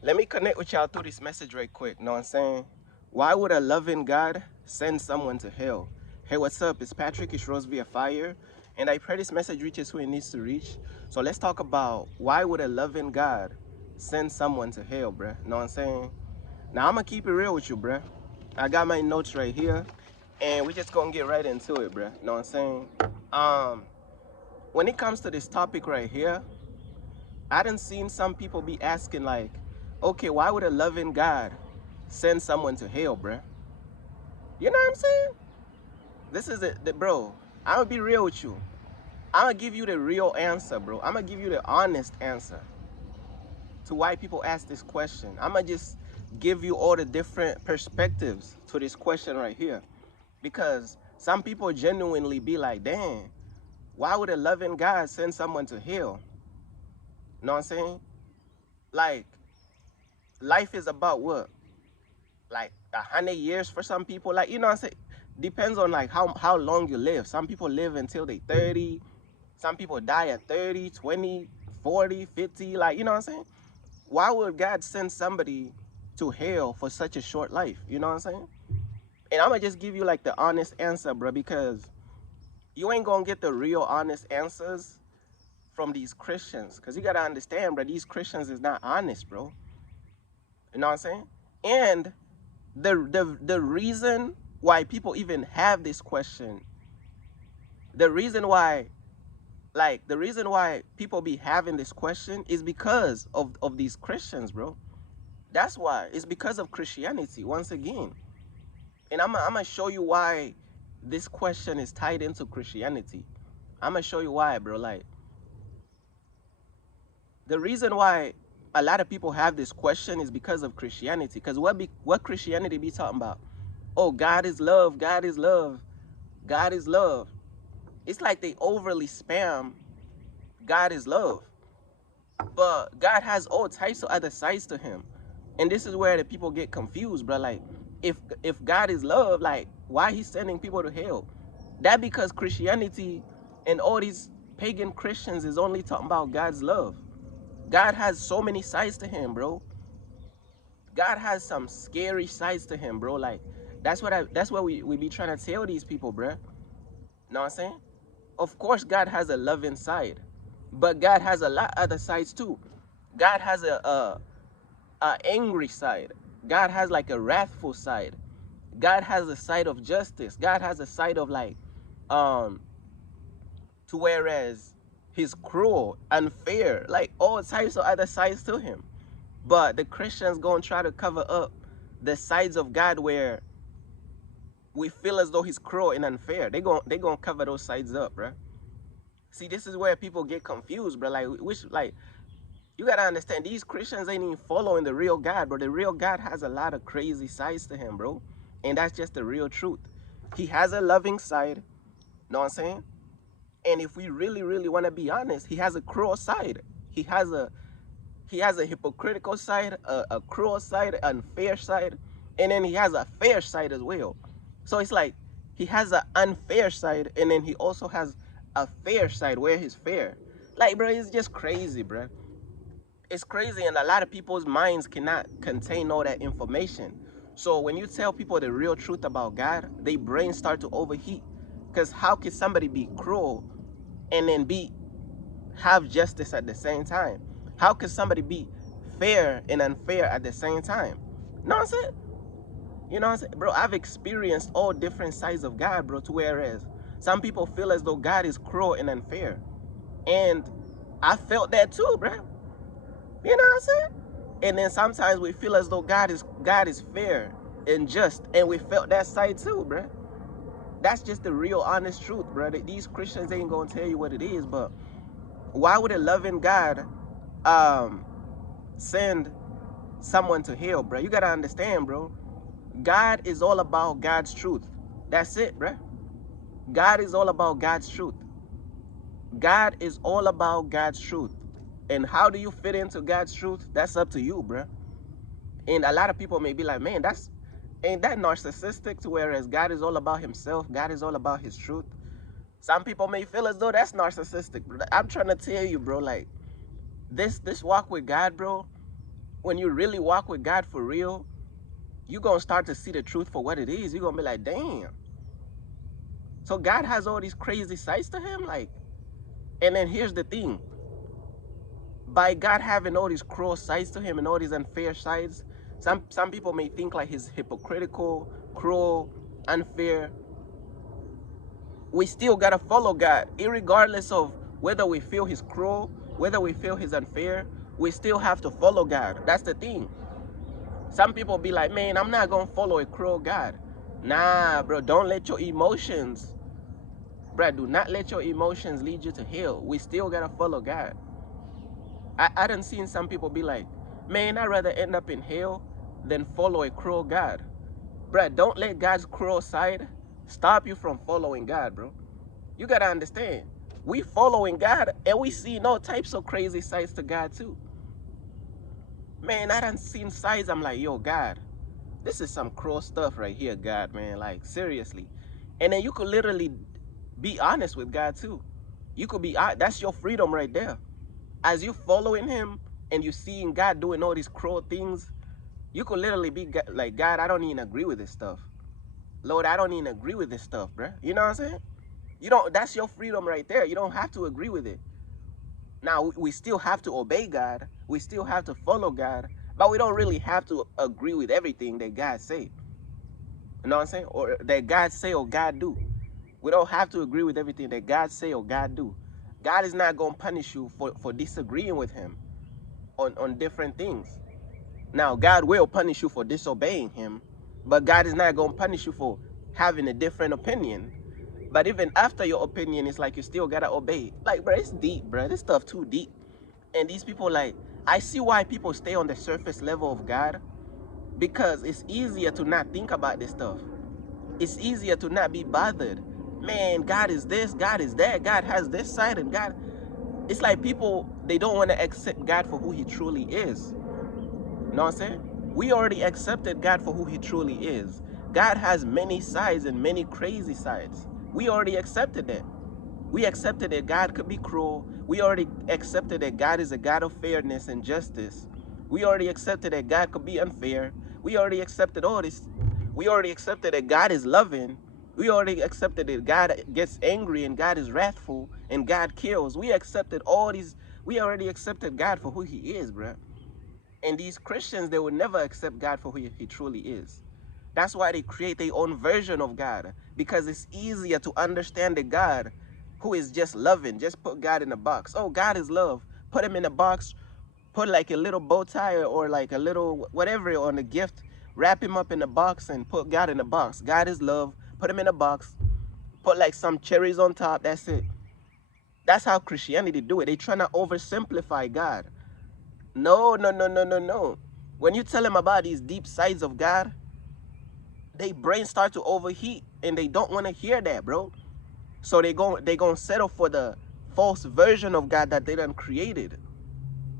Let me connect with y'all through this message right quick. Know what I'm saying? Why would a loving God send someone to hell? Hey, what's up? It's Patrick. It's Rose via Fire. And I pray this message reaches who it needs to reach. So let's talk about why would a loving God send someone to hell, bruh? Know what I'm saying? Now, I'm going to keep it real with you, bruh. I got my notes right here. And we just going to get right into it, bruh. Know what I'm saying? Um, when it comes to this topic right here, I done seen some people be asking like, okay, why would a loving God send someone to hell, bruh? You know what I'm saying? This is it, bro. I'm gonna be real with you. I'm gonna give you the real answer, bro. I'm gonna give you the honest answer to why people ask this question. I'm gonna just give you all the different perspectives to this question right here. Because some people genuinely be like, dang, why would a loving God send someone to hell? You know what I'm saying? Like, life is about what? Like 100 years for some people. Like, you know what I'm saying? Depends on like how long you live. Some people live until they 30. Some people die at 30, 20, 40, 50. Like, you know what I'm saying? Why would God send somebody to hell for such a short life? You know what I'm saying? And I'm gonna just give you like the honest answer, bro, because you ain't gonna get the real honest answers from these Christians. Because you gotta understand, bro, these Christians is not honest, bro. You know what I'm saying? And the reason why people even have this question, the reason why, like, the reason why people be having this question is because of these Christians, bro. That's why. It's because of Christianity, once again. And I'm gonna show you why this question is tied into Christianity. I'm gonna show you why, bro. Like, the reason why a lot of people have this question is because of Christianity. Because what Christianity be talking about? Oh, God is love, God is love, God is love. It's like they overly spam God is love. But God has all types of other sides to him. And this is where the people get confused, bro. Like, if God is love, like, why he's sending people to hell? That because Christianity and all these pagan Christians is only talking about God's love. God has so many sides to him, bro. God has some scary sides to him, bro. Like, that's what we be trying to tell these people, bro. Know what I'm saying? Of course, God has a loving side, but God has a lot other sides too. God has a angry side. God has like a wrathful side. God has a side of justice. God has a side of like, um, to whereas he's cruel, unfair, like all types of other sides to him. But the Christians gonna try to cover up the sides of God where we feel as though he's cruel and unfair. They gonna cover those sides up, bro. See, this is where people get confused, bro. Like, which, like, you gotta understand, these Christians ain't even following the real God, bro. The real God has a lot of crazy sides to him, bro. And that's just the real truth. He has a loving side, know what I'm saying? And if we really, really want to be honest, he has a cruel side. He has a hypocritical side, a cruel side, an unfair side, and then he has a fair side as well. So it's like he has an unfair side, and then he also has a fair side where he's fair. Like, bro, it's just crazy, bro. It's crazy, and a lot of people's minds cannot contain all that information. So when you tell people the real truth about God, their brains start to overheat. Because how can somebody be cruel and then be have justice at the same time? How can somebody be fair and unfair at the same time? You know what I'm saying? You know what I'm saying? Bro, I've experienced all different sides of God, bro, to whereas some people feel as though God is cruel and unfair. And I felt that too, bro. You know what I'm saying? And then sometimes we feel as though God is fair and just, and we felt that side too, bro. That's just the real honest truth, bro. These Christians ain't gonna tell you what it is, but why would a loving God um send someone to hell, bro? You gotta understand, bro. God is all about God's truth. That's it, bro. God is all about God's truth. God is all about God's truth. And how do you fit into God's truth? That's up to you, bro. And a lot of people may be like, man, that's ain't that narcissistic, to whereas God is all about himself, God is all about his truth. Some people may feel as though that's narcissistic. I'm trying to tell you, bro, like this walk with God, bro, when you really walk with God for real, you're going to start to see the truth for what it is. You're going to be like, damn. So God has all these crazy sides to him. Like, and then here's the thing. By God having all these cruel sides to him and all these unfair sides, some people may think like he's hypocritical, cruel, unfair. We still got to follow God, irregardless of whether we feel he's cruel, whether we feel he's unfair. We still have to follow God. That's the thing. Some people be like, man, I'm not going to follow a cruel God. Nah, bro, don't let your emotions, bro, do not let your emotions lead you to hell. We still got to follow God. I done seen some people be like, man, I'd rather end up in hell than follow a cruel God. Bro, don't let God's cruel side stop you from following God, bro. You got to understand, we following God and we see all types of crazy sides to God too. Man, I done seen sides, I'm like, yo, God, this is some cruel stuff right here, God, man. Like, seriously. And then you could literally be honest with God too. You could be, that's your freedom right there. As you following him and you seeing God doing all these cruel things, you could literally be like, God, I don't even agree with this stuff. Lord, I don't even agree with this stuff, bruh. You know what I'm saying? You don't, that's your freedom right there. You don't have to agree with it. Now, we still have to obey God. We still have to follow God. But we don't really have to agree with everything that God say. You know what I'm saying? Or that God say or God do. We don't have to agree with everything that God say or God do. God is not going to punish you for disagreeing with him on different things. Now, God will punish you for disobeying him, but God is not going to punish you for having a different opinion. But even after your opinion, it's like you still got to obey. Like, bro, it's deep, bro. This stuff too deep. And these people, like, I see why people stay on the surface level of God, because it's easier to not think about this stuff. It's easier to not be bothered. Man, God is this, God is that, God has this side, and God, it's like people, they don't want to accept God for who he truly is. You know what I'm saying? We already accepted God for who he truly is. God has many sides and many crazy sides. We already accepted that. We accepted that God could be cruel. We already accepted that God is a God of fairness and justice. We already accepted that God could be unfair. We already accepted all this. We already accepted that God is loving. We already accepted that God gets angry and God is wrathful and God kills. We accepted all these. We already accepted God for who he is, bro. And these Christians, they will never accept God for who he truly is. That's why they create their own version of God, because it's easier to understand the God who is just loving. Just put God in a box. Oh, God is love. Put him in a box. Put like a little bow tie or like a little whatever on the gift. Wrap him up in a box and put God in a box. God is love. Put him in a box. Put like some cherries on top. That's it. That's how Christianity do it. They trying to oversimplify God. No, no, no, no, no, no. When you tell them about these deep sides of God, they brain start to overheat and they don't want to hear that, bro. So they gonna settle for the false version of God that they done created.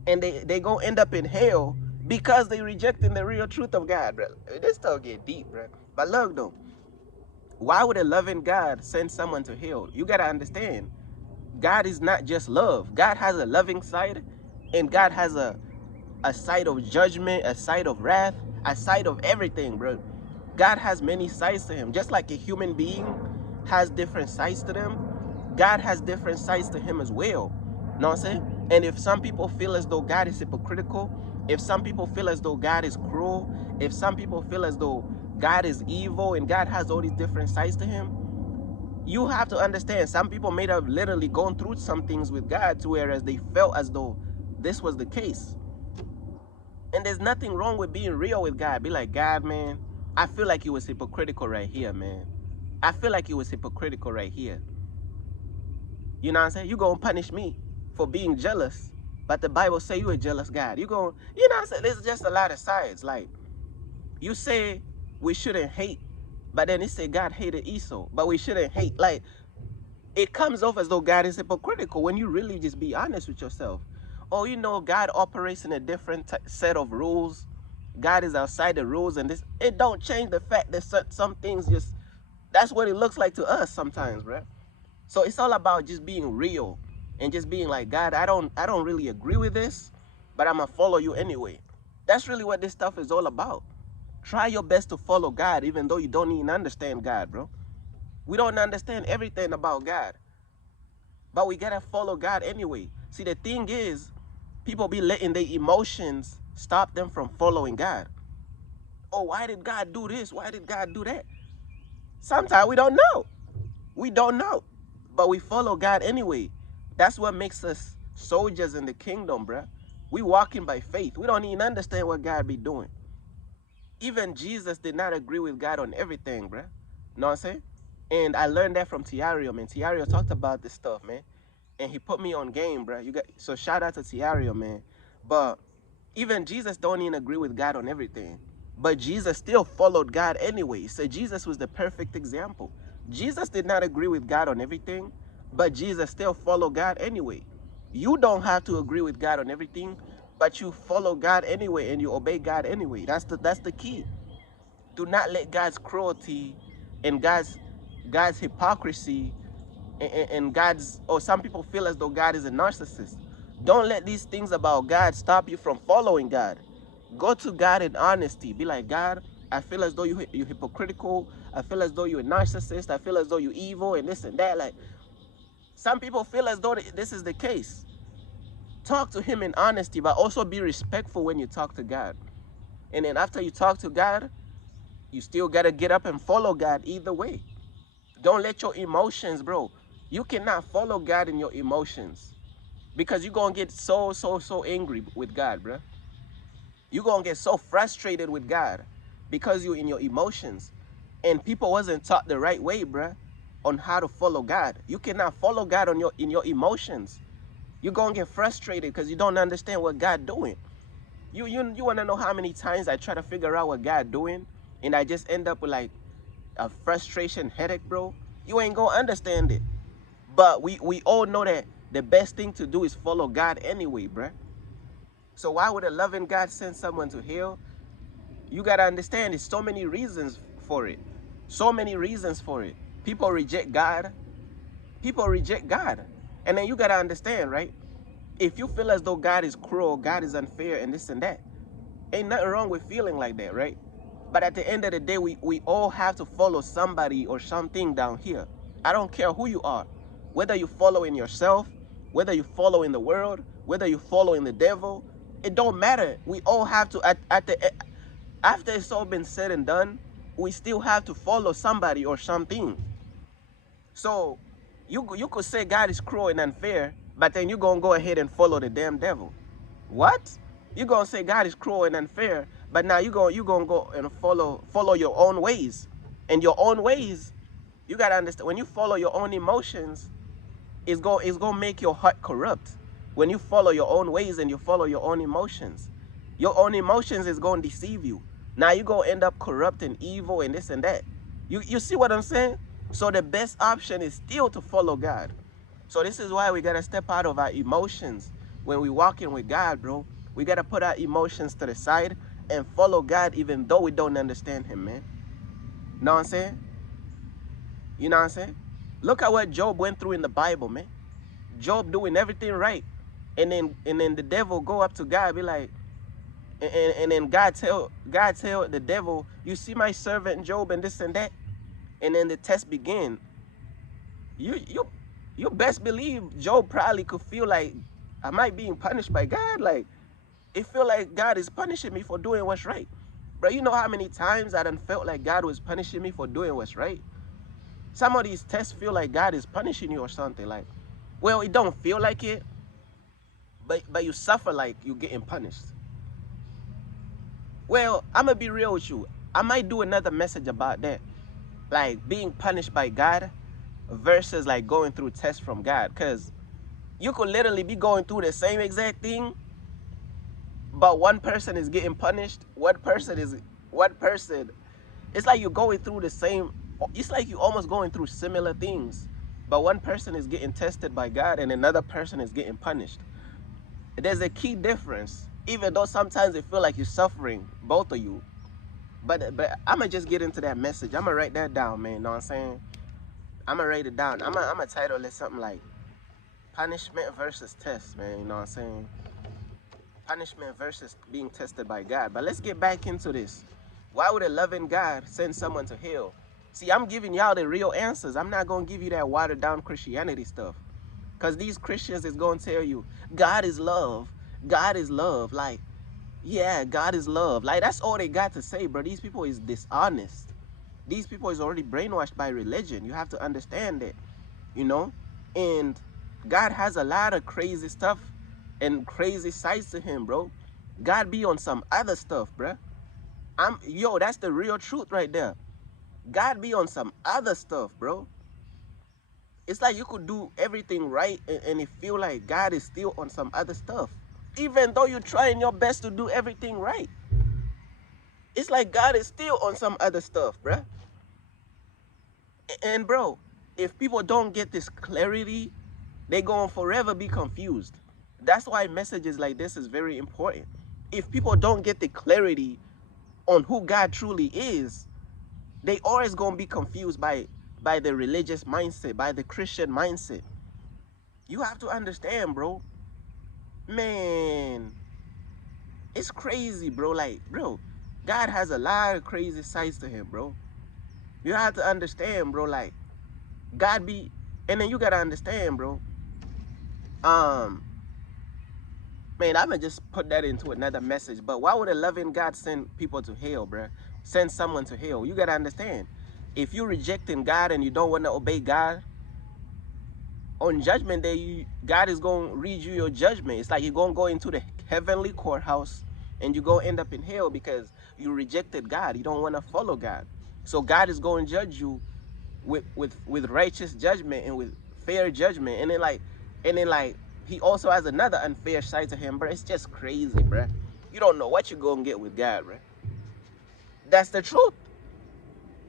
And they gonna end up in hell because they rejecting the real truth of God, bro. This stuff get deep, bro. But look though, why would a loving God send someone to hell? You gotta understand, God is not just love. God has a loving side, and God has a side of judgment, a side of wrath, a side of everything, bro. God has many sides to him. Just like a human being has different sides to them, God has different sides to him as well. You know what I'm saying? And if some people feel as though God is hypocritical, if some people feel as though God is cruel, if some people feel as though God is evil and God has all these different sides to him, you have to understand, some people may have literally gone through some things with God to whereas they felt as though this was the case. And there's nothing wrong with being real with God. Be like, God, man, I feel like you was hypocritical right here, man. I feel like you was hypocritical right here. You know what I'm saying? You gonna punish me for being jealous, but the Bible say you a jealous God. You know what I'm saying? There's just a lot of sides. Like, you say we shouldn't hate, but then it say God hated Esau, but we shouldn't hate. Like, it comes off as though God is hypocritical when you really just be honest with yourself. Oh, you know, God operates in a different set of rules. God is outside the rules, and this, it don't change the fact that some things just, that's what it looks like to us sometimes, bro. So it's all about just being real and just being like, God, I don't really agree with this, but I'm gonna follow you anyway. That's really what this stuff is all about. Try your best to follow God, even though you don't even understand God, bro. We don't understand everything about God, but we gotta follow God anyway. See, the thing is, people be letting their emotions stop them from following God. Oh, why did God do this? Why did God do that? Sometimes we don't know. We don't know. But we follow God anyway. That's what makes us soldiers in the kingdom, bruh. We walking by faith. We don't even understand what God be doing. Even Jesus did not agree with God on everything, bruh. Know what I'm saying? And I learned that from Tiario, man. Tiario talked about this stuff, man. And he put me on game, bruh. So shout out to Tiario, man. But even Jesus don't even agree with God on everything. But Jesus still followed God anyway. So Jesus was the perfect example. Jesus did not agree with God on everything, but Jesus still followed God anyway. You don't have to agree with God on everything, but you follow God anyway and you obey God anyway. That's the key. Do not let God's cruelty and God's hypocrisy and God's, or some people feel as though God is a narcissist. Don't let these things about God stop you from following God. Go to God in honesty. Be like, God, I feel as though you're hypocritical. I feel as though you're a narcissist. I feel as though you're evil and this and that. Like, some people feel as though this is the case. Talk to him in honesty, but also be respectful when you talk to God. And then after you talk to God, you still got to get up and follow God either way. Don't let your emotions, bro. You cannot follow God in your emotions because you're going to get so angry with God, bro. You're going to get so frustrated with God because you're in your emotions. And people wasn't taught the right way, bro, on how to follow God. You cannot follow God in your emotions. You're going to get frustrated because you don't understand what God doing. You want to know how many times I try to figure out what God doing and I just end up with like a frustration headache, bro? You ain't going to understand it. But we all know that the best thing to do is follow God anyway, bruh. So why would a loving God send someone to hell? You got to understand there's so many reasons for it. So many reasons for it. People reject God. People reject God. And then you got to understand, right? If you feel as though God is cruel, God is unfair, and this and that, ain't nothing wrong with feeling like that, right? But at the end of the day, we all have to follow somebody or something down here. I don't care who you are. Whether you follow in yourself, whether you follow in the world, whether you follow in the devil, it don't matter. We all have to, after it's all been said and done, we still have to follow somebody or something. So you could say God is cruel and unfair, but then you're going to go ahead and follow the damn devil. What? You're going to say God is cruel and unfair, but now you're going to go and follow your own ways. And your own ways, you got to understand, when you follow your own emotions, it's going to make your heart corrupt. When you follow your own ways and you follow your own emotions is going to deceive you. Now you're going to end up corrupt and evil and this and that. You see what I'm saying? So the best option is still to follow God. So this is why we got to step out of our emotions when we walking with God, bro. We got to put our emotions to the side and follow God even though we don't understand him, man. Know what I'm saying? You know what I'm saying? Look at what Job went through in the Bible, man. Job doing everything right. And then the devil go up to God, be like, and then God tell the devil, you see my servant Job and this and that. And then the test begin. You best believe Job probably could feel like, am I being punished by God? Like, it feel like God is punishing me for doing what's right. Bro, you know how many times I done felt like God was punishing me for doing what's right? Some of these tests feel like God is punishing you or something. Like, well, it don't feel like it, but you suffer like you're getting punished. Well, I'm gonna be real with you. I might do another message about that. Like being punished by God versus like going through tests from God. Because you could literally be going through the same exact thing, but one person is getting punished. One person. It's like you're going through the same, it's like you're almost going through similar things. But one person is getting tested by God and another person is getting punished. There's a key difference. Even though sometimes it feel like you're suffering, both of you. But I'm going to just get into that message. I'm going to write that down, man. You know what I'm saying? I'm going to write it down. I'm going to title it something like Punishment versus Test, man. You know what I'm saying? punishment versus being tested by God. But let's get back into this. Why would a loving God send someone to hell? See, I'm giving y'all the real answers. I'm not going to give you that watered down Christianity stuff. Because these Christians is going to tell you, God is love. God is love. Like, yeah, God is love. Like, that's all they got to say, bro. These people is dishonest. These people is already brainwashed by religion. You have to understand that, you know? And God has a lot of crazy stuff and crazy sides to him, bro. God be on some other stuff, bro. Yo, that's the real truth right there. God be on some other stuff, bro. It's like you could do everything right and it feel like God is still on some other stuff. Even though you're trying your best to do everything right. It's like God is still on some other stuff, bro. And bro, if people don't get this clarity, they're going to forever be confused. That's why messages like this is very important. If people don't get the clarity on who God truly is, they always going to be confused by the religious mindset, by the Christian mindset. You have to understand, bro. Man, it's crazy, bro. Like, bro, God has a lot of crazy sides to him, bro. You have to understand, bro. Like, God be, and then you got to understand, bro. Man, I'm gonna just put that into another message. But why would a loving God send people to hell, bro? Send someone to hell? You gotta understand. If you're rejecting God and you don't want to obey God, on judgment day, God is gonna read you your judgment. It's like you're gonna go into the heavenly courthouse and you go end up in hell because you rejected God. You don't want to follow God. So God is going to judge you with righteous judgment and with fair judgment. And then like he also has another unfair side to him, bro. It's just crazy, bro. You don't know what you're gonna get with God, bro. That's the truth.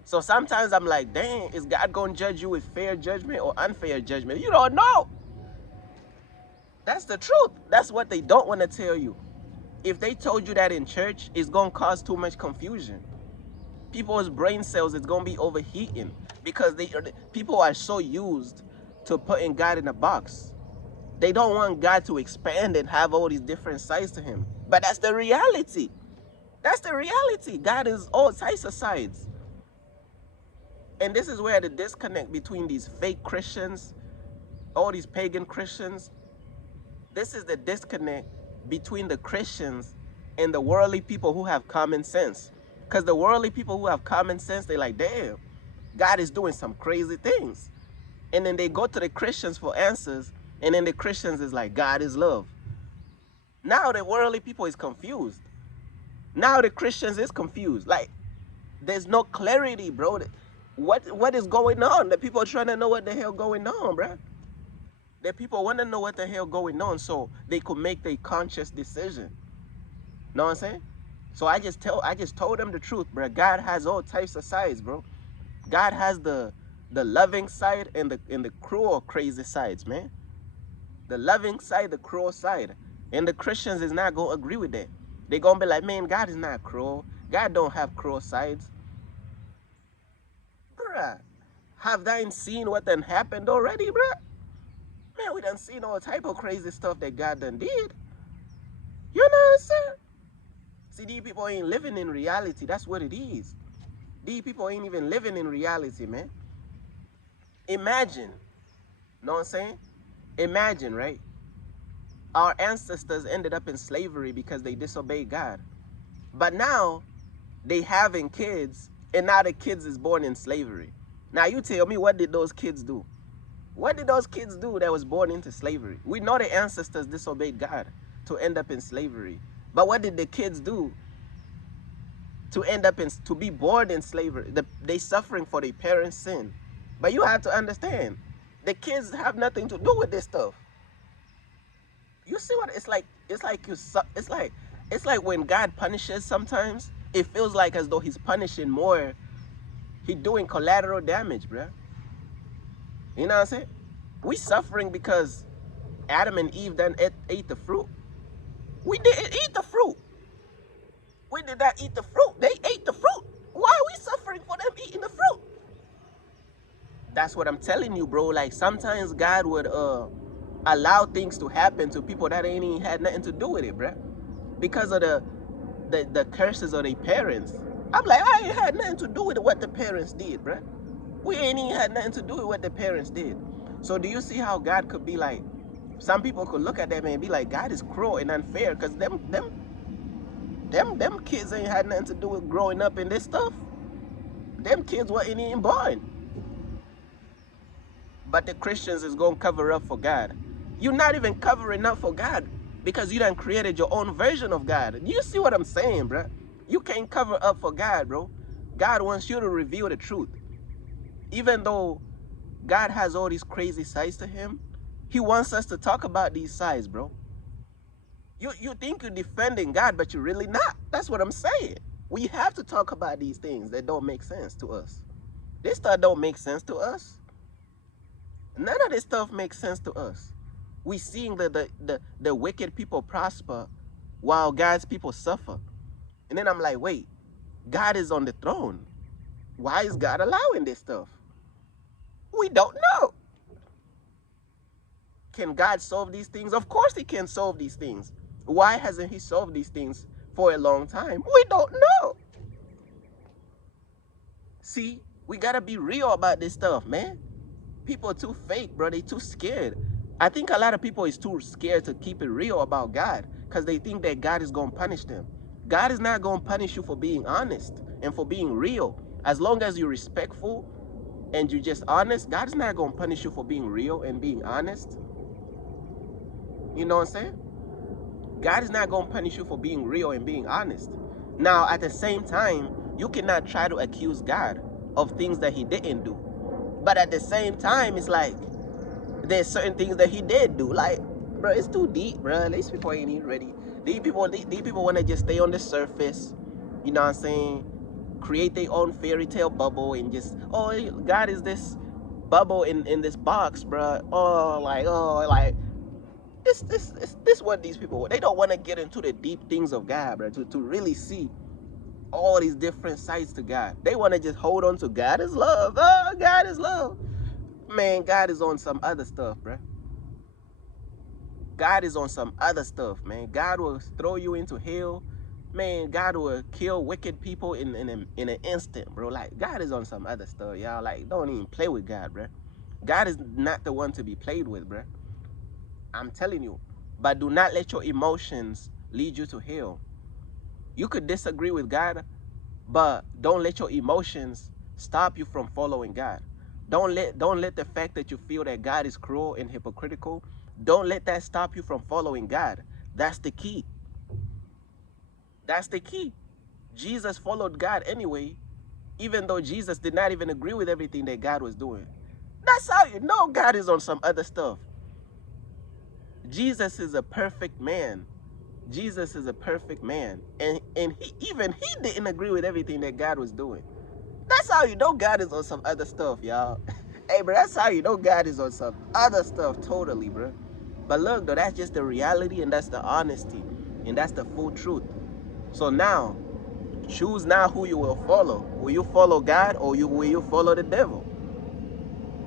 So sometimes I'm like, dang, is God gonna judge you with fair judgment or unfair judgment? You don't know. That's the truth. That's what they don't want to tell you. If they told you that in church, it's gonna cause too much confusion. People's brain cells is gonna be overheating because people are so used to putting God in a box. They don't want God to expand and have all these different sides to him. But that's the reality. That's the reality. God is all types of sides. And this is where the disconnect between these fake Christians, all these pagan Christians, this is the disconnect between the Christians and the worldly people who have common sense. Because the worldly people who have common sense, they're like, damn, God is doing some crazy things. And then they go to the Christians for answers, and then the Christians is like, God is love. Now the worldly people is confused. Now the Christians is confused. Like, there's no clarity, bro. What is going on? The people are trying to know what the hell going on, bro. The people want to know what the hell going on so they could make their conscious decision. Know what I'm saying? So I just told them the truth, bro. God has all types of sides, bro. God has the loving side and the cruel, crazy sides, man. The loving side, the cruel side. And the Christians is not going to agree with that. They're going to be like, man, God is not cruel. God don't have cruel sides. Bruh, have they seen what done happened already, bruh? Man, we done seen all type of crazy stuff that God done did. You know what I'm saying? See, these people ain't living in reality. That's what it is. These people ain't even living in reality, man. Imagine, know what I'm saying? Imagine, right? Our ancestors ended up in slavery because they disobeyed God. But now, they having kids, and now the kids is born in slavery. Now you tell me, what did those kids do? What did those kids do that was born into slavery? We know the ancestors disobeyed God to end up in slavery. But what did the kids do to end up to be born in slavery? They suffering for their parents' sin. But you have to understand, the kids have nothing to do with this stuff. You see what it's like? It's like when God punishes sometimes, it feels like as though he's punishing more. He's doing collateral damage, bro. You know what I'm saying? We suffering because Adam and Eve done ate the fruit. We didn't eat the fruit. We did not eat the fruit. They ate the fruit. Why are we suffering for them eating the fruit? That's what I'm telling you, bro. Like, sometimes God would allow things to happen to people that ain't even had nothing to do with it, bro. because of the curses of their parents. I'm like, I ain't had nothing to do with what the parents did, bruh. We ain't even had nothing to do with what the parents did. So do you see how God could be like, some people could look at them and be like, God is cruel and unfair because them kids ain't had nothing to do with growing up in this stuff. Them kids weren't even born. But the Christians is going to cover up for God. You're not even covering up for God because you done created your own version of God. You see what I'm saying, bro? You can't cover up for God, bro. God wants you to reveal the truth. Even though God has all these crazy sides to him, he wants us to talk about these sides, bro. You think you're defending God, but you're really not. That's what I'm saying. We have to talk about these things that don't make sense to us. This stuff don't make sense to us. None of this stuff makes sense to us. We seeing the wicked people prosper while God's people suffer. And then I'm like, wait, God is on the throne. Why is God allowing this stuff? We don't know. Can God solve these things? Of course he can solve these things. Why hasn't he solved these things for a long time? We don't know. See, we gotta be real about this stuff, man. People are too fake, bro. They too scared. I think a lot of people is too scared to keep it real about God because they think that God is going to punish them. God is not going to punish you for being honest and for being real. As long as you're respectful and you're just honest, God is not going to punish you for being real and being honest. You know what I'm saying? God is not going to punish you for being real and being honest. Now, at the same time, you cannot try to accuse God of things that he didn't do. But at the same time, it's like, there's certain things that he did do. Like, bro, it's too deep, bro. These people ain't even ready. These people want to just stay on the surface. You know what I'm saying? Create their own fairy tale bubble and just, oh, God is this bubble in this box, bro. Oh, like, this what these people, they don't want to get into the deep things of God, bro, to really see all these different sides to God. They want to just hold on to God is love. Oh, God is love. Man, God is on some other stuff, bro. God is on some other stuff, man. God will throw you into hell. Man, God will kill wicked people in an instant, bro. Like, God is on some other stuff, y'all. Like, don't even play with God, bro. God is not the one to be played with, bro. I'm telling you. But do not let your emotions lead you to hell. You could disagree with God, but don't let your emotions stop you from following God. Don't let the fact that you feel that God is cruel and hypocritical, don't let that stop you from following God. That's the key. That's the key. Jesus followed God anyway, even though Jesus did not even agree with everything that God was doing. That's how you know God is on some other stuff. Jesus is a perfect man. Jesus is a perfect man. And he didn't agree with everything that God was doing. That's how you know God is on some other stuff, y'all. Hey, bro, that's how you know God is on some other stuff totally, bro. But look, though, that's just the reality and that's the honesty. And that's the full truth. So now, choose now who you will follow. Will you follow God or will you follow the devil?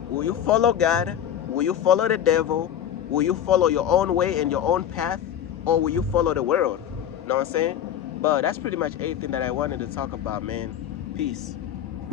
Will you follow God? Will you follow the devil? Will you follow your own way and your own path? Or will you follow the world? You know what I'm saying? But that's pretty much everything that I wanted to talk about, man. Peace.